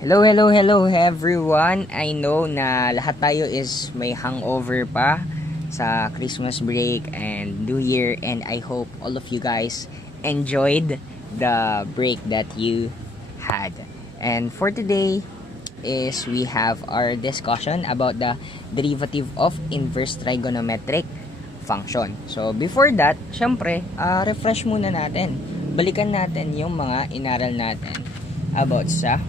Hello everyone. I know na lahat tayo is may hangover pa sa Christmas break and New Year, and I hope all of you guys enjoyed the break that you had. And for today is we have our discussion about the derivative of inverse trigonometric function. So before that, syempre, refresh muna natin. Balikan natin yung mga inaral natin about sa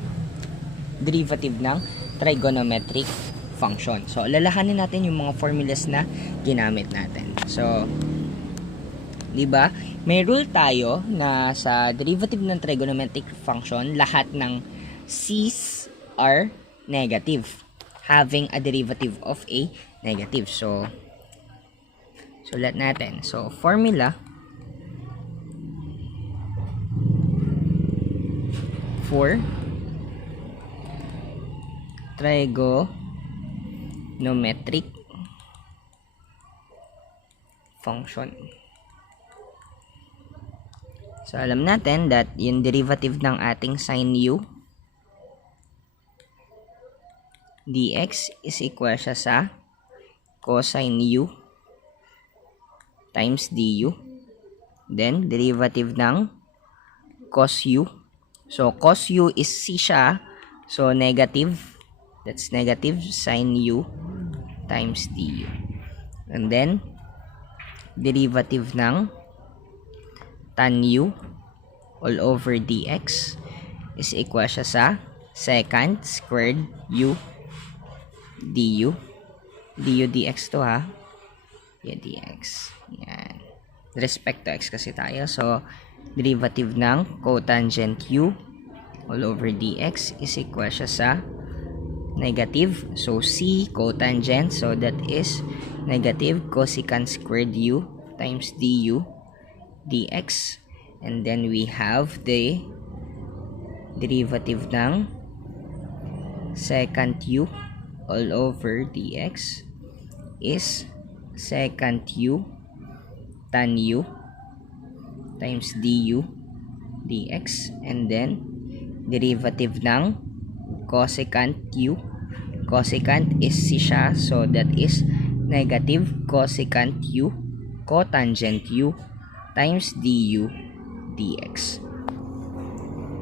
derivative ng trigonometric function. So, lalahanin natin yung mga formulas na ginamit natin. So, di ba? May rule tayo na sa derivative ng trigonometric function, lahat ng c's are negative, having a derivative of a negative. So, sulat natin. So, formula for trigonometric function. So, alam natin that yung derivative ng ating sin u dx is equal siya sa cosine u times du. Then, derivative ng cos u. So, cos u is c siya. So, negative. That's negative sin u times du. And then, derivative ng tan u all over dx is equal siya sa secant squared u du. Du dx to ha. Yeah, dx. Yan. Respect to x kasi tayo. So, derivative ng cotangent u all over dx is equal siya sa negative. So, c cotangent. So, that is negative cosecant squared u times du dx. And then, we have the derivative ng secant u all over dx is secant u tan u times du dx. And then, derivative ng cosecant u. Cosecant is c siya. So, that is negative cosecant u cotangent u times du dx.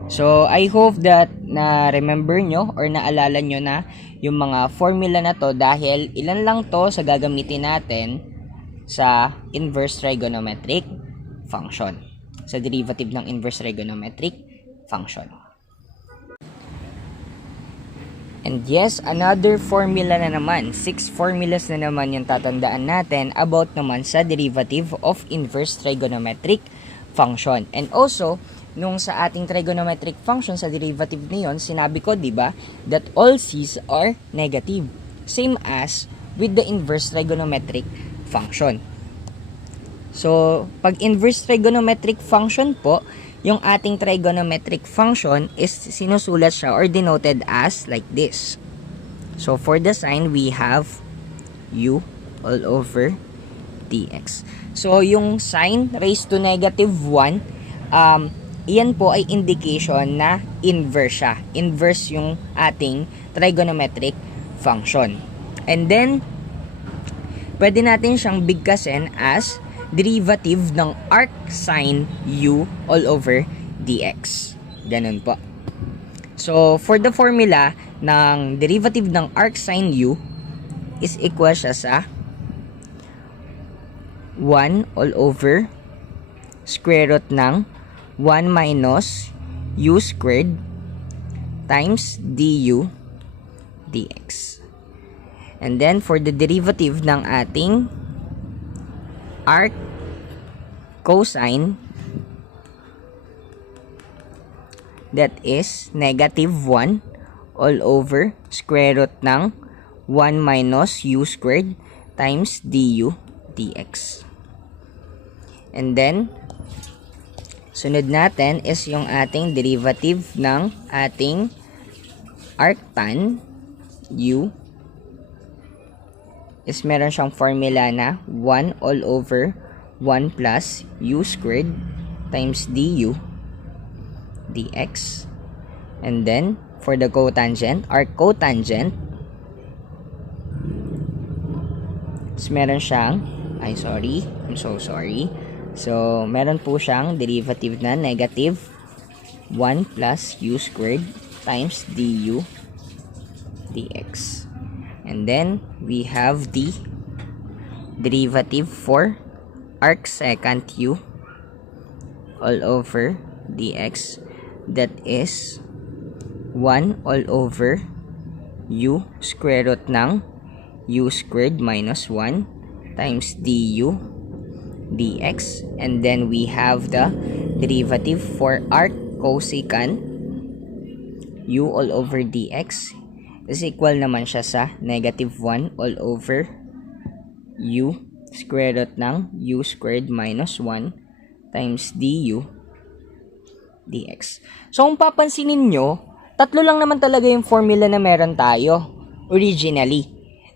So, I hope that na-remember nyo or naalala nyo na yung mga formula na to, dahil ilan lang to sa gagamitin natin sa inverse trigonometric function. Sa derivative ng inverse trigonometric function. And yes, another formula na naman. 6 formulas na naman yung tatandaan natin about naman sa derivative of inverse trigonometric function. And also, nung sa ating trigonometric function, sa derivative na yun, sinabi ko, di ba, that all c's are negative. Same as with the inverse trigonometric function. So, pag inverse trigonometric function po, yung ating trigonometric function is sinusulat siya or denoted as like this. So, for the sign, we have u all over dx. So, yung sign raised to negative 1, iyan po ay indication na inverse siya. Inverse yung ating trigonometric function. And then, pwede natin siyang bigkasin as derivative ng arc sin u all over dx. Ganun po. So, for the formula ng derivative ng arc sin u is equal siya sa 1 all over square root ng 1 minus u squared times du dx. And then, for the derivative ng ating arc cosine, that is negative 1 all over square root ng 1 minus u squared times du dx. And then, sunod natin is yung ating derivative ng ating arctan u is meron siyang formula na 1 all over 1 plus u squared times du dx. And then, for the cotangent, arc cotangent, meron siyang, I'm so sorry. So, meron po siyang derivative na negative 1 plus u squared times du dx. And then, we have the derivative for arc secant u all over dx, that is 1 all over u square root ng u squared minus 1 times du dx. And then we have the derivative for arc cosecant u all over dx is equal naman siya sa negative 1 all over u square root ng u squared minus 1 times du dx. So kung papansinin nyo, tatlo lang naman talaga yung formula na meron tayo originally.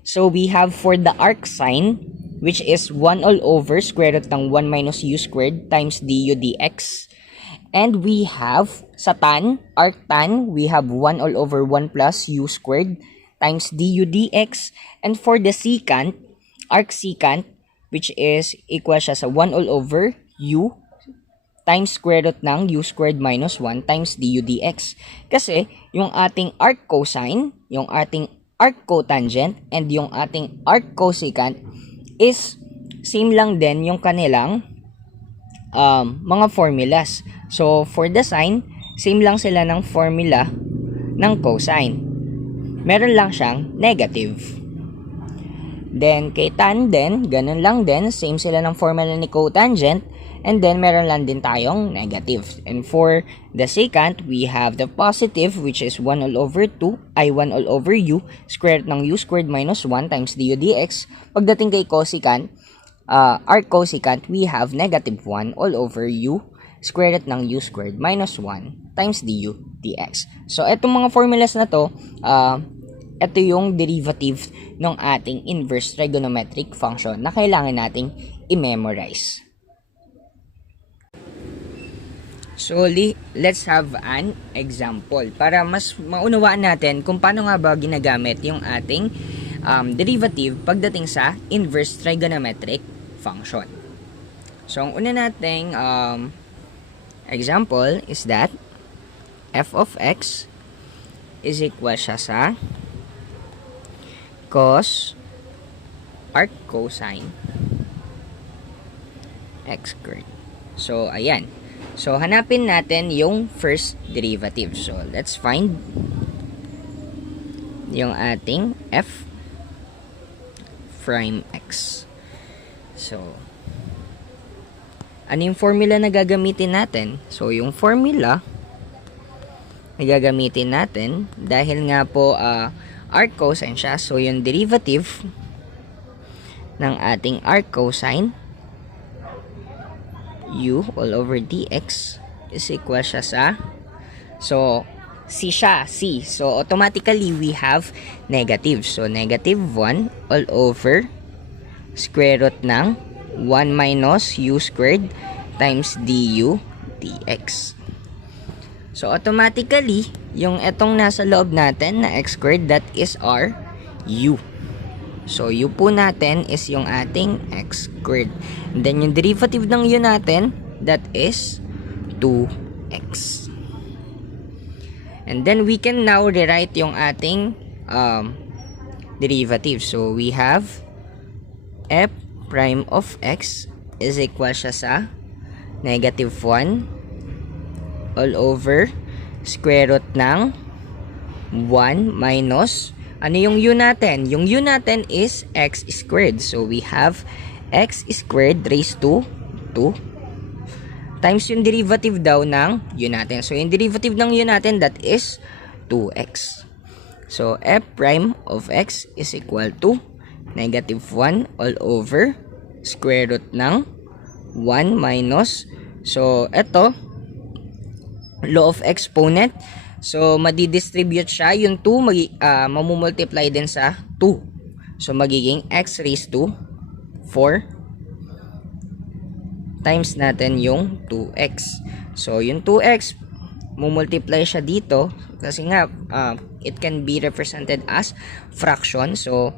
So we have for the arc sign, which is 1 all over square root ng 1 minus u squared times du dx. And we have sa tan, arc tan, we have 1 all over 1 plus u squared times du dx. And for the secant, arc secant, which is equal siya sa 1 all over u times square root ng u squared minus 1 times du dx. Kasi yung ating arc cosine, yung ating arc cotangent, and yung ating arc cosecant is same lang din yung kanilang mga formulas. So, for the sine, same lang sila ng formula ng cosine. Meron lang siyang negative. Then, kay tan din, ganun lang din, same sila ng formula ni cotangent, and then meron lang din tayong negative. And for the secant, we have the positive, which is 1 all over 2, 1 all over u, square root ng u squared minus 1 times du dx. Pagdating kay cosecant, arc cosecant, we have negative 1 all over u, square root ng u squared minus 1 times du dx. So, etong mga formulas na to, ito yung derivative ng ating inverse trigonometric function na kailangan nating i-memorize. So, let's have an example para mas maunawaan natin kung paano nga ba ginagamit yung ating derivative pagdating sa inverse trigonometric function. So, ang una nating example is that f of x is equal siya sa cos arc cosine x squared. So, ayan. So, hanapin natin yung first derivative. So, let's find yung ating f prime x. So, ano yung formula na gagamitin natin? So, yung formula na gagamitin natin, dahil nga po arc cosine siya, so yung derivative ng ating arc cosine u all over dx is equal siya sa, so c siya, c. So automatically we have negative. So negative 1 all over square root ng 1 minus u squared times du dx. So automatically yung etong nasa loob natin na x squared, that is our u. So, u po natin is yung ating x squared. And then, yung derivative ng u natin, that is 2x. And then, we can now rewrite yung ating derivative. So, we have f prime of x is equal siya sa negative 1 all over square root ng 1 minus, ano yung u natin? Yung u natin is x squared. So, we have x squared raised to 2 times yung derivative daw ng u natin. So, yung derivative ng u natin, that is 2x. So, f prime of x is equal to negative 1 all over square root ng 1 minus. So, eto, law of exponent. So, madidistribute siya. Yung 2, mamumultiply din sa 2. So, magiging x raised to 4 times natin yung 2x. So, yung 2x, mumultiply siya dito kasi nga it can be represented as fraction. So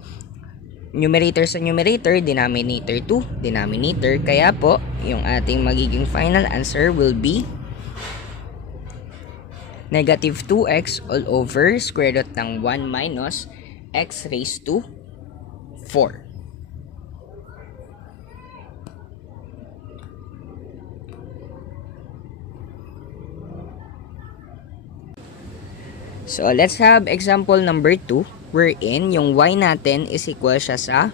numerator sa numerator, denominator to denominator, kaya po yung ating magiging final answer will be negative 2x all over square root ng 1 minus x raised to 4. So, let's have example number 2, wherein yung y natin is equal siya sa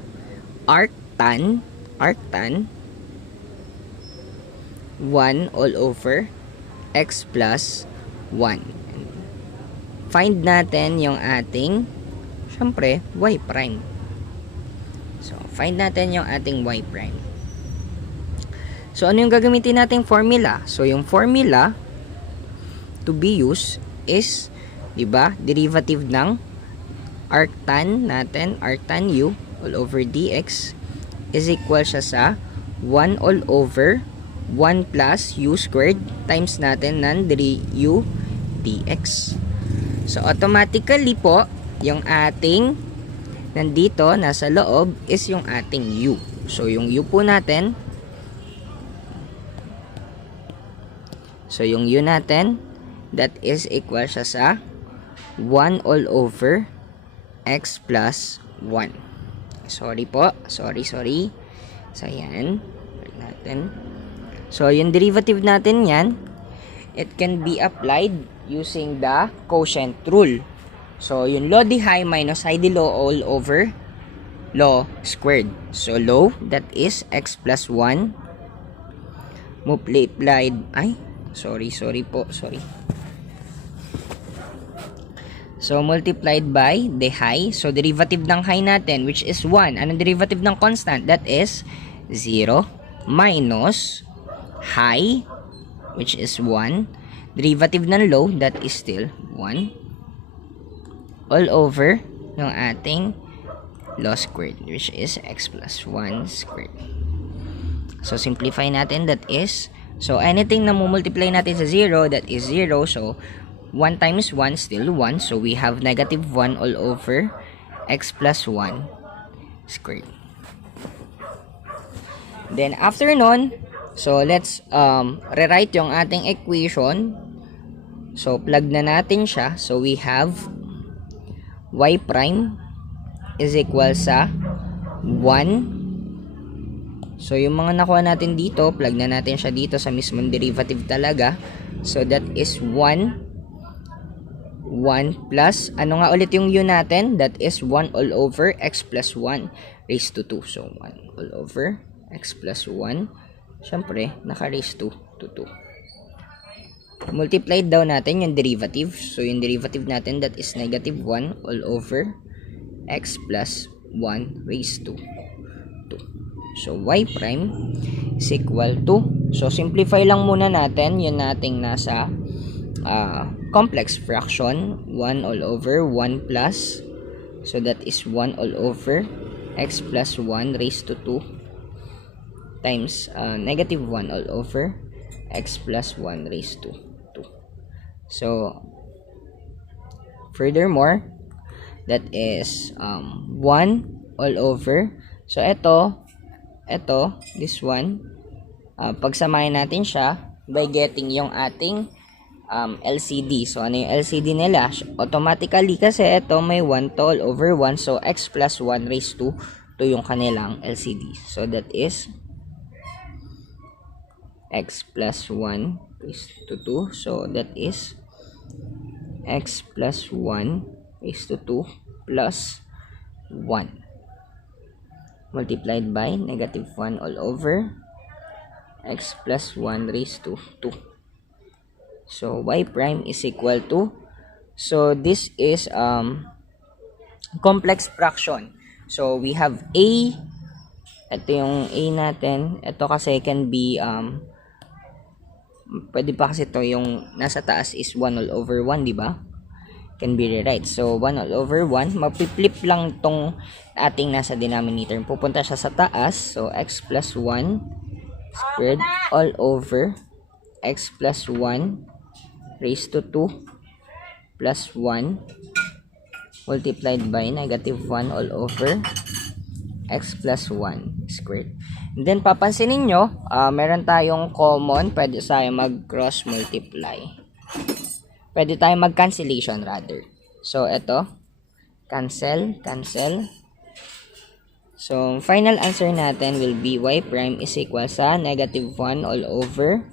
arctan 1 all over x plus 1. Find natin yung ating, syempre, y prime. So, find natin yung ating y prime. So, ano yung gagamitin nating formula? So, yung formula to be used is, diba, derivative ng arctan natin, arctan u all over dx is equal siya sa 1 all over 1 plus u squared times natin ng u dx. So, automatically po, yung ating nandito, nasa loob, is yung ating u. So, yung u po natin, that is equal siya sa 1 all over x plus 1. Sorry po. Sorry. So, yan. Natin. So, yung derivative natin yan, it can be applied using the quotient rule. So, yung law d high minus high d low all over law squared. So, law, that is x plus 1 multiplied, sorry po. So, multiplied by the high. So, derivative ng high natin, which is 1. Anong derivative ng constant? That is 0 minus high, which is 1. Derivative ng low, that is still 1. All over yung ating law squared, which is x plus 1 squared. So, simplify natin, that is, so, anything na multiply natin sa 0, that is 0. So, 1 times 1, still 1. So, we have negative 1 all over x plus 1 squared. Then, after nun, so, let's rewrite yung ating equation. So, plug na natin siya. So, we have y prime is equal sa 1. So, yung mga nakuha natin dito, plug na natin siya dito sa mismong derivative talaga. So, that is 1 plus, ano nga ulit yung u natin? That is 1 all over x plus 1 raised to 2. So, 1 all over x plus 1. Siyempre, naka-raised to 2. Multiplied daw natin yung derivative. So, yung derivative natin, that is negative 1 all over x plus 1 raised to 2. So, y prime is equal to, so, simplify lang muna natin yung nating nasa complex fraction, 1 all over 1 plus, so that is 1 all over x plus 1 raised to 2 times negative 1 all over x plus 1 raised to 2. So, furthermore, that is 1 all over, so this one, pagsamahin natin siya by getting yung ating LCD. So, ano yung LCD nila? Automatically, kasi ito may 1 to all over 1. So, x plus 1 raised to 2 yung kanilang LCD. So, that is x plus 1 raised to 2. So, that is x plus 1 raised to 2 plus 1. Multiplied by negative 1 all over x plus 1 raised to 2. So, y prime is equal to, so, this is complex fraction. So, we have a, ito yung a natin, ito kasi can be, pwede pa kasi ito yung nasa taas is 1 all over 1, di ba? Can be rewrite. So, 1 all over 1, mapiflip lang tong ating nasa denominator. Pupunta siya sa taas, so, x plus 1 squared all over x plus 1 raised to 2 plus 1 multiplied by negative 1 all over x plus 1 squared. And then, papansinin nyo, meron tayong common. Pwede tayo mag-cross multiply. Pwede tayo mag-cancellation rather. So, ito. Cancel, cancel. So, final answer natin will be y prime is equal sa negative 1 all over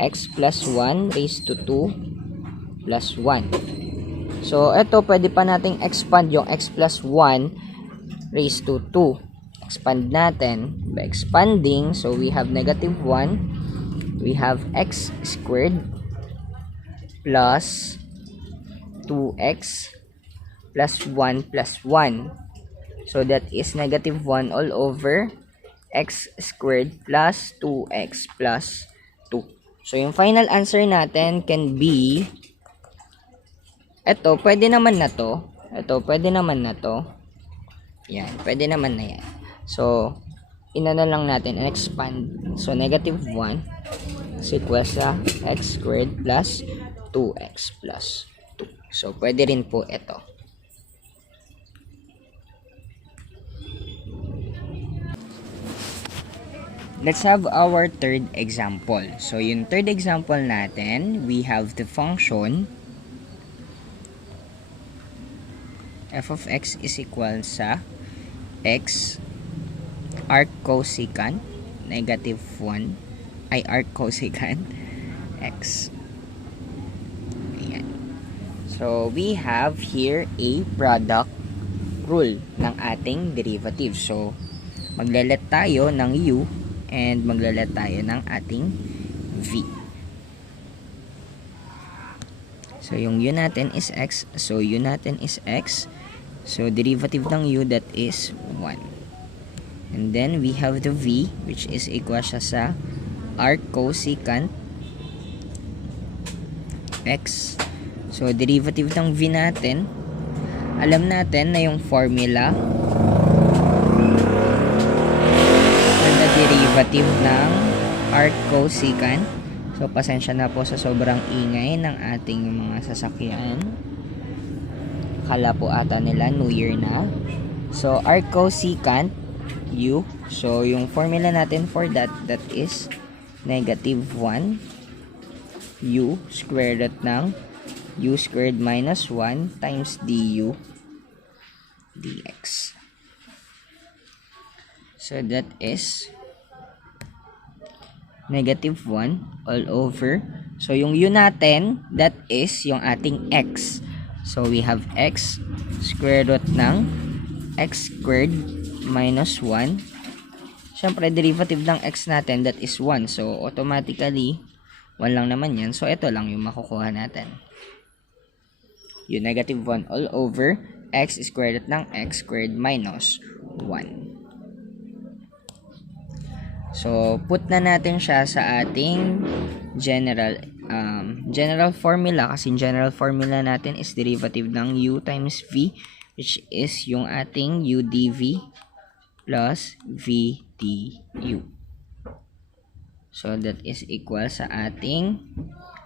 x plus 1 raised to 2 plus 1. So, ito, pwede pa nating expand yung x plus 1 raised to 2. Expand natin by expanding. So, we have negative 1. We have x squared plus 2x plus 1 plus 1. So, that is negative 1 all over x squared plus 2x plus 2. So, yung final answer natin can be, ito, pwede naman na to. Ito, pwede naman na to. Yan, pwede naman na yan. So, inano lang natin and expand. So, negative 1 is equal sa x squared plus 2x plus 2. So, pwede rin po ito. Let's have our third example. So, yung third example natin, we have the function f of x is equal sa x arc cosecant negative 1 ay arc cosecant x. Ayan. So, we have here a product rule ng ating derivative. So, maglelet tayo ng u and maglelet tayo ng ating v. So, yung u natin is x. So, u natin is x. So, derivative ng u, that is 1. And then, we have the v, which is equal siya sa arc cosecant x. So, derivative ng v natin, alam natin na yung formula for the derivative ng arc cosecant. So, pasensya na po sa sobrang ingay ng ating mga sasakyan. Kala po ata nila New Year na. So, arc cosecant u. So, yung formula natin for that is negative 1 u square root ng u squared minus 1 times du dx. So, that is negative 1 all over. So, yung u natin, that is yung ating x. So, we have x square root ng x squared minus 1. Siyempre, derivative ng x natin, that is 1. So, automatically, 1 lang naman yan. So, ito lang yung makukuha natin. Yung negative 1 all over x square root ng x squared minus 1. So, put na natin siya sa ating general formula, kasi general formula natin is derivative ng u times v, which is yung ating u dv plus v du. So, that is equal sa ating,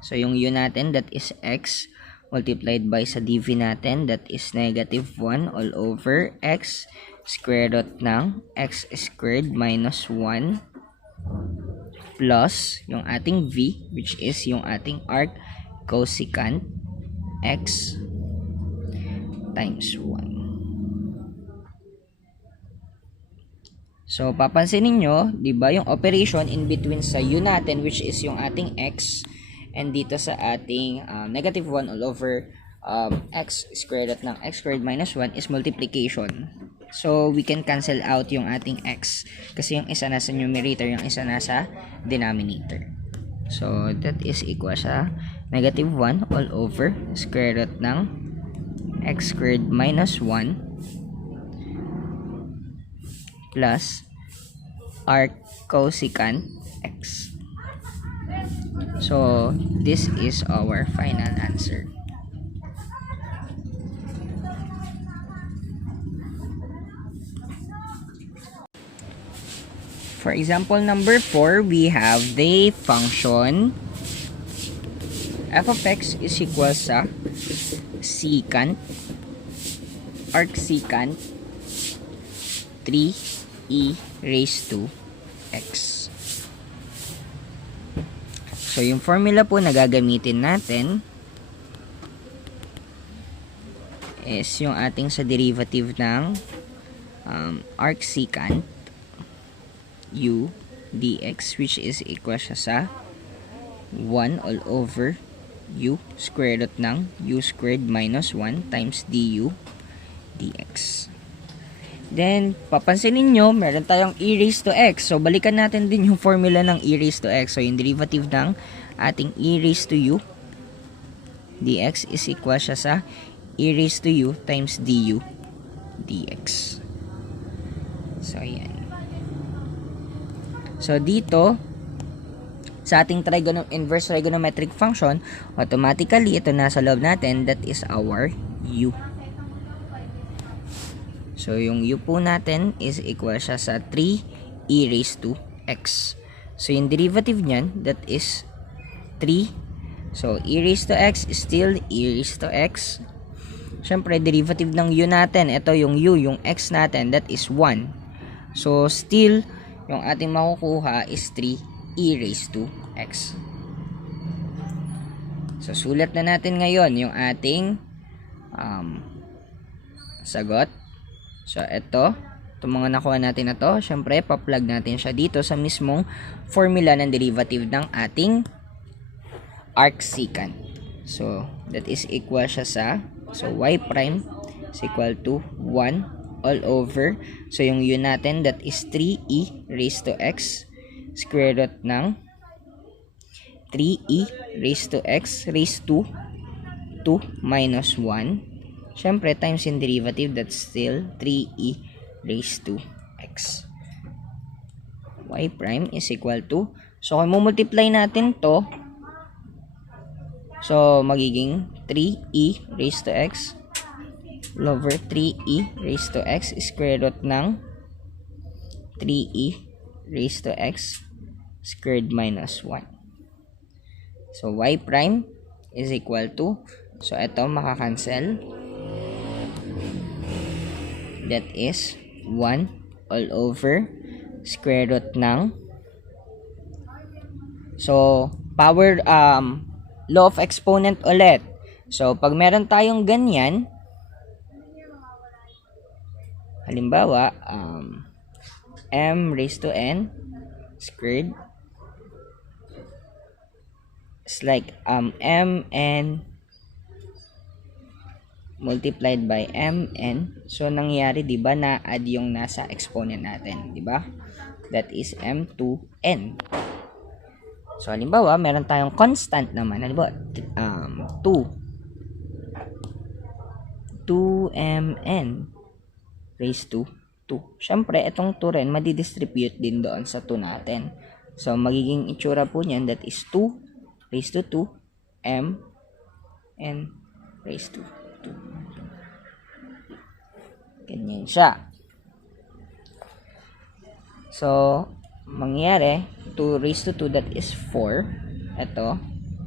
so yung u natin, that is x, multiplied by sa dv natin, that is negative 1 all over x square root ng x squared minus 1 plus yung ating v, which is yung ating arc cosecant x times 1. So, papansinin nyo, di ba, yung operation in between sa u natin, which is yung ating x, and dito sa ating negative 1 all over x squared root ng x squared minus 1 is multiplication. So, we can cancel out yung ating x. Kasi yung isa nasa numerator, yung isa nasa denominator. So, that is equal sa negative 1 all over square root ng x squared minus 1 plus arc cosecant x. So, this is our final answer. For example number 4, we have the function f of x is equal sa secant, arcsecant 3e raised to x. So, yung formula po na gagamitin natin is yung ating sa derivative ng arcsecant u dx, which is equal siya sa 1 all over u square root ng u squared minus 1 times du dx. Then, papansinin nyo, meron tayong e raised to x. So, balikan natin din yung formula ng e raised to x. So, yung derivative ng ating e raised to u dx is equal siya sa e raised to u times du dx. So, yan. So, dito, sa ating inverse trigonometric function, automatically, ito nasa loob natin, that is our u. So, yung u po natin is equal siya sa 3e raised to x. So, yung derivative niyan, that is 3. So, e raised to x is still e raised to x. Siyempre, derivative ng u natin, ito yung u, yung x natin, that is 1. So, still, yung ating makukuha is 3e raised to x. So, sulat na natin ngayon yung ating sagot. So, itong mga nakuha natin na to, syempre, pa-plug natin siya dito sa mismong formula ng derivative ng ating arcsecant. So, that is equal siya sa, so, y prime is equal to 1 all over. So, yung u natin, that is 3e raised to x square root ng 3e raised to x raised to 2 minus 1. Siyempre, times in derivative, that's still 3e raised to x. Y prime is equal to, so kung multiply natin to, so magiging 3e raised to x over 3e raised to x square root ng 3e raised to x squared minus 1. So, y prime is equal to, so ito makakancel. That is 1 all over square root ng, so power law of exponent ulit. So pag meron tayong ganyan, halimbawa m raised to n squared is like mn multiplied by mn. So, nangyari, di ba, na-add yung nasa exponent natin, di ba? That is m2n. So, halimbawa, meron tayong constant naman. Halimbawa, 2mn raised to 2. Siyempre, itong 2 rin, madidistribute din doon sa 2 natin. So, magiging itsura po niyan, that is 2 raised to 2, m, n raised to 2. Ganyan siya. So, mangyari, 2 raised to 2, that is 4. Ito,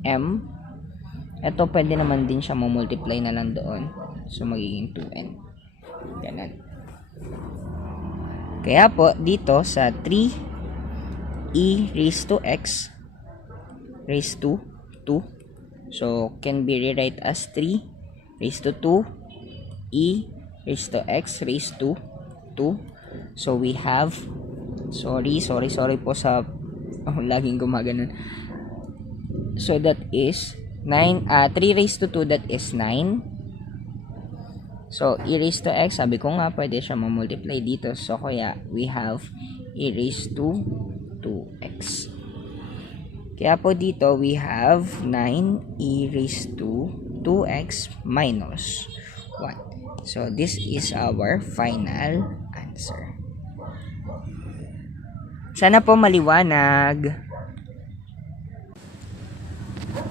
m. Ito, pwede naman din siya mamultiply na lang doon. So, magiging 2n. Ganun. Kaya po, dito sa 3e raised to x raised to 2. So, can be rewrite as 3 raised to 2 e raised to x raised to 2. So, we have, sorry po sa laging gumaganon. So, that is 3 raised to 2, that is 9. So, e raised to x, sabi ko nga, pwede siya mamultiply dito. So, kaya, we have e raised to 2x. Kaya po dito, we have 9e raised to 2x minus 1. So, this is our final answer. Sana po maliwanag.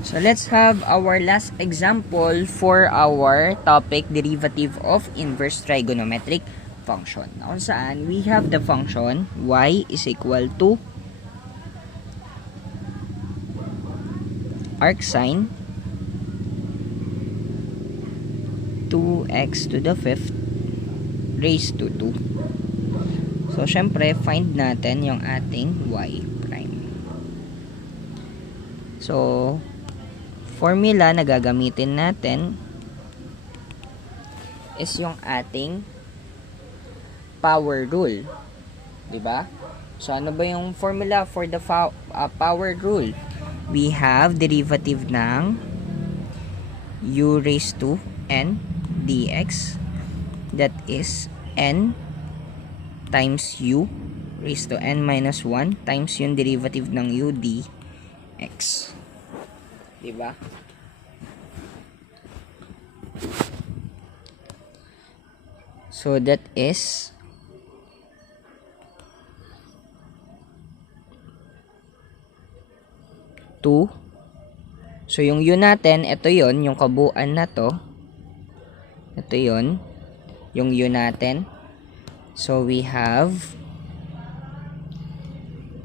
So, let's have our last example for our topic, derivative of inverse trigonometric function. Na kung saan, we have the function y is equal to arcsine 2x to the 5th raised to 2. So, syempre, find natin yung ating y prime. So, formula na gagamitin natin is yung ating power rule. Diba? So, ano ba yung formula for the power rule? We have derivative ng u raised to n dx. That is n times u raised to n minus 1 times yung derivative ng u dx. Diba? So, that is two. So, yung u natin, ito yon yung kabuuan na to. Ito yon yung u natin. So, we have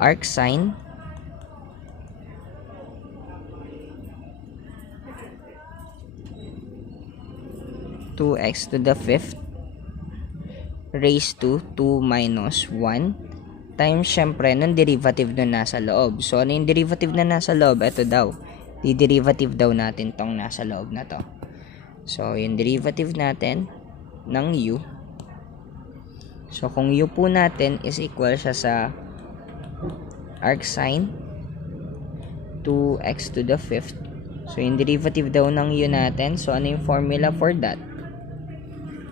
arc sine two x to the 5th raised to 2 minus 1 times, syempre, ng derivative na nasa loob. So, ano yung derivative na nasa loob? Ito daw. Di-derivative daw natin tong nasa loob na to. So, yung derivative natin ng u. So, kung u po natin is equal siya sa arc sine 2x to the 5th. So, yung derivative daw ng u natin. So, ano yung formula for that?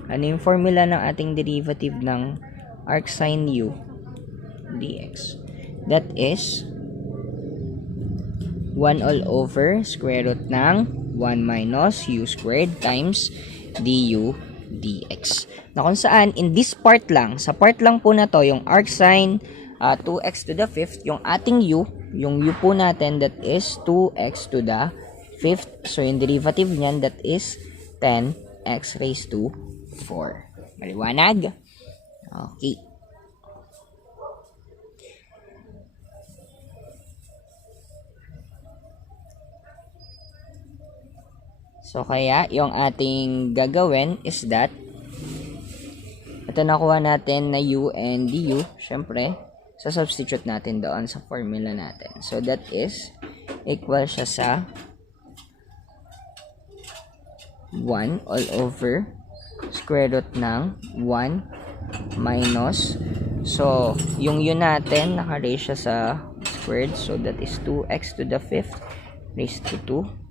Ano yung formula ng ating derivative ng arc sine u dx? That is 1 all over square root ng 1 minus u squared times du dx. Na kung saan, in this part lang, sa part lang po na to, yung arc sine 2x to the 5th, yung ating u, yung u po natin, that is 2x to the 5th. So, yung derivative niyan, that is 10x raised to 4. Maliwanag? Okay. So, kaya, yung ating gagawin is that, ito nakuha natin na u and du, syempre, substitute natin doon sa formula natin. So, that is, equal siya sa 1 all over square root ng 1 minus, so, yung u natin, naka-raise siya sa squared, so that is 2x to the 5th raised to 2.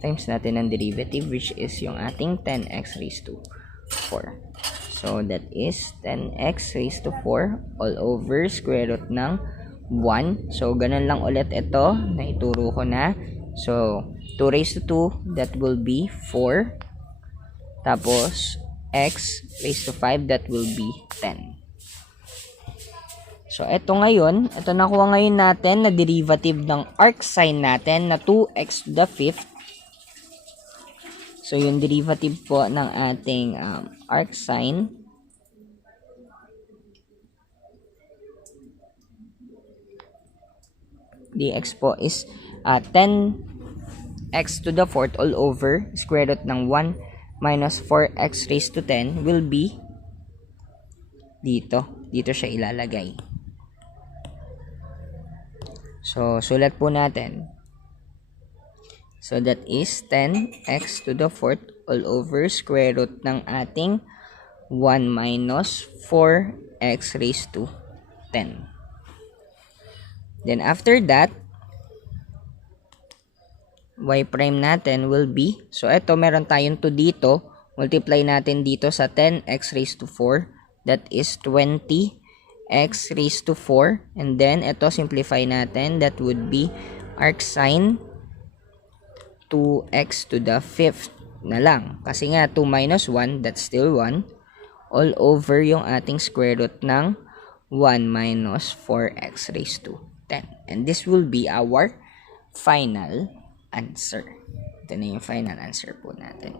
Times natin ang derivative, which is yung ating 10x raised to 4. So, that is 10x raised to 4 all over square root ng 1. So, ganun lang ulit ito. Naituro ko na. So, 2 raised to 2, that will be 4. Tapos, x raised to 5, that will be 10. So, ito ngayon, ito nakuha ngayon natin na derivative ng arc sine natin na 2x to the 5th. So, yung derivative po ng ating arc sine dx po is 10x to the 4th all over square root ng 1 minus 4x raised to 10 will be dito. Dito siya ilalagay. So, sulat po natin. So, that is 10x to the 4th all over square root ng ating 1 minus 4x raised to 10. Then, after that, y prime natin will be, so ito, meron tayong 2 dito. Multiply natin dito sa 10x raised to 4. That is 20x raised to 4. And then, ito, simplify natin. That would be arc sine 2x to the 5th na lang. Kasi nga, 2 minus 1, that's still 1. All over yung ating square root ng 1 minus 4x raised to 10. And this will be our final answer. Ito na yung final answer po natin.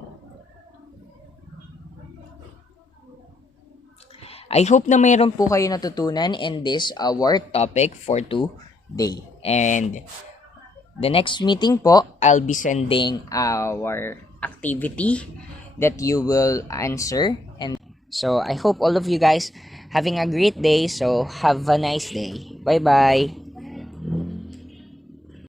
I hope na mayroon po kayo natutunan in this our topic for today. And the next meeting po, I'll be sending our activity that you will answer. And so I hope all of you guys having a great day. So have a nice day. Bye bye.